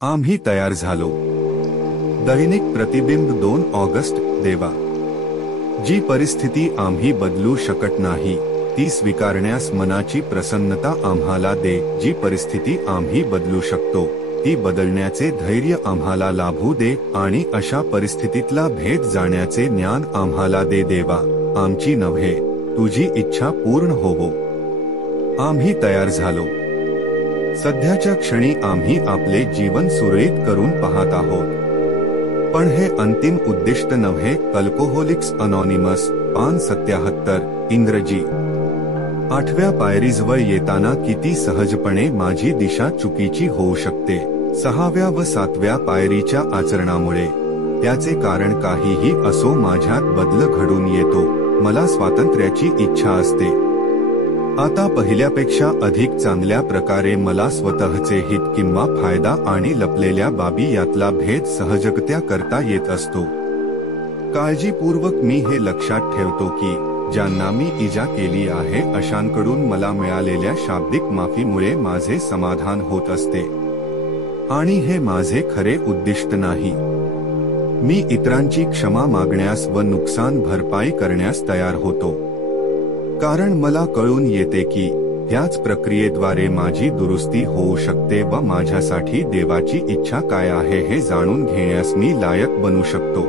आम्ही तयार झालो. दैनिक प्रतिबिंब 2 ऑगस्ट. देवा, जी परिस्थिती आम्ही बदलू शकत नाही ती स्वीकारण्यास मनाची प्रसन्नता आम्हाला दे. जी परिस्थिती आम्ही बदलू शकतो ती बदलण्याचे धैर्य आम्हाला लाभू दे आणि अशा परिस्थितीतला भेद जाण्याचे ज्ञान आम्हाला दे. देवा, आमची नव्हे तुझी इच्छा पूर्ण होवो. आम्ही तयार झालो. सध्याच्या क्षणी आम्ही आपले जीवन सुरळीत करून पाहत आहोत. पण हे अंतिम उद्दिष्ट नव्हे. अल्कोहोलिक्स अनॉनिमस, पान 77. इंग्रजी. 8व्या पायरीजवळ येताना किती सहजपणे माझी दिशा चुकीची होऊ शकते. 6व्या व 7व्या पायरीच्या आचरणामुळे. त्याचे कारण काहीही असो, माझ्यात बदल घडून येतो. मला स्वातंत्र्याची इच्छा असते. आता पहिल्यापेक्षा अधिक चांगल्या प्रकारे मला स्वतःचे हित किंवा फायदा आणि लपलेल्या बाबी यातला भेद सहजगत्या करता येत असतो. काळजीपूर्वक मी हे लक्षात ठेवतो की ज्यांना मी इजा केली आहे अशांकडून मला मिळालेल्या शाब्दिक माफीमुळे माझे समाधान होत असते. आणि हे माझे खरे उद्दिष्ट नाही. मी इतरांची क्षमा मागण्यास व नुकसान भरपाई करण्यास तयार होतो. कारण मला कळून येते की ह्याच प्रक्रियेद्वारे माझी दुरुस्ती होऊ शकते व माझ्यासाठी देवाची इच्छा काय आहे हे जाणून घेण्यास मी लायक बनू शकतो.